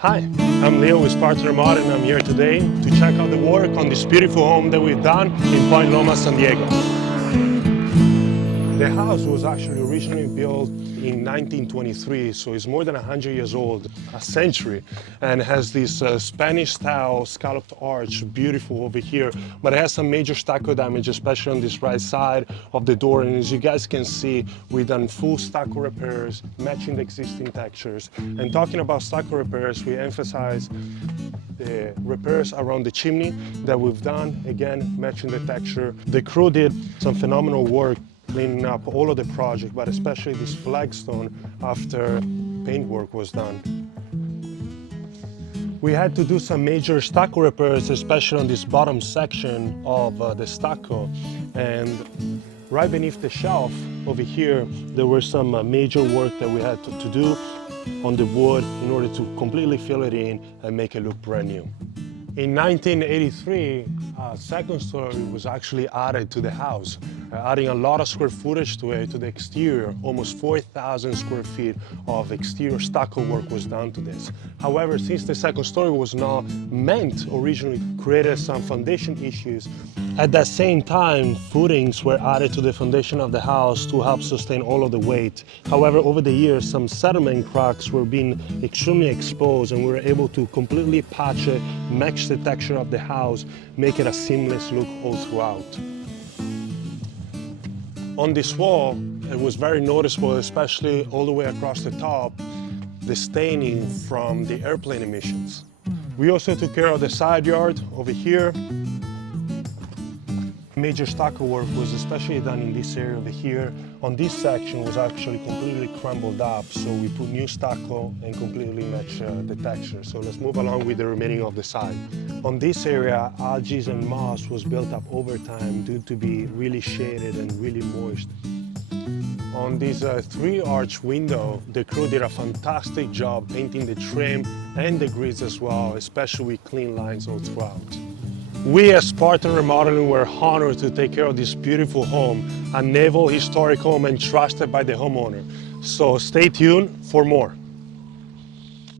Hi, I'm Leo with Spartan Remodel and I'm here today to check out the work on this beautiful home that we've done in Point Loma, San Diego. The house was actually originally built in 1923, so it's more than 100 years old, a century, and has this Spanish-style scalloped arch, beautiful over here, but it has some major stucco damage, especially on this right side of the door. And as you guys can see, we've done full stucco repairs, matching the existing textures. And talking about stucco repairs, we emphasize the repairs around the chimney that we've done, again, matching the texture. The crew did some phenomenal work cleaning up all of the project, but especially this flagstone after paint work was done. We had to do some major stucco repairs, especially on this bottom section of the stucco. And right beneath the shelf over here, there were some major work that we had to do on the wood in order to completely fill it in and make it look brand new. In 1983, a second story was actually added to the house, adding a lot of square footage to it, to the exterior. Almost 4,000 square feet of exterior stucco work was done to this. However, since the second story was not meant originally, created some foundation issues. At that same time, footings were added to the foundation of the house to help sustain all of the weight. However, over the years, some settlement cracks were being extremely exposed, and we were able to completely patch it, match the texture of the house, make it a seamless look all throughout. On this wall, it was very noticeable, especially all the way across the top, the staining from the airplane emissions. We also took care of the side yard over here. Major stucco work was especially done in this area over here. On this section was actually completely crumbled up, so we put new stucco and completely match the texture. So let's move along with the remaining of the side. On this area, algae and moss was built up over time due to be really shaded and really moist. On this three-arch window, the crew did a fantastic job painting the trim and the grids as well, especially with clean lines all throughout. We at Spartan Remodeling were honored to take care of this beautiful home, a naval historic home entrusted by the homeowner. So stay tuned for more.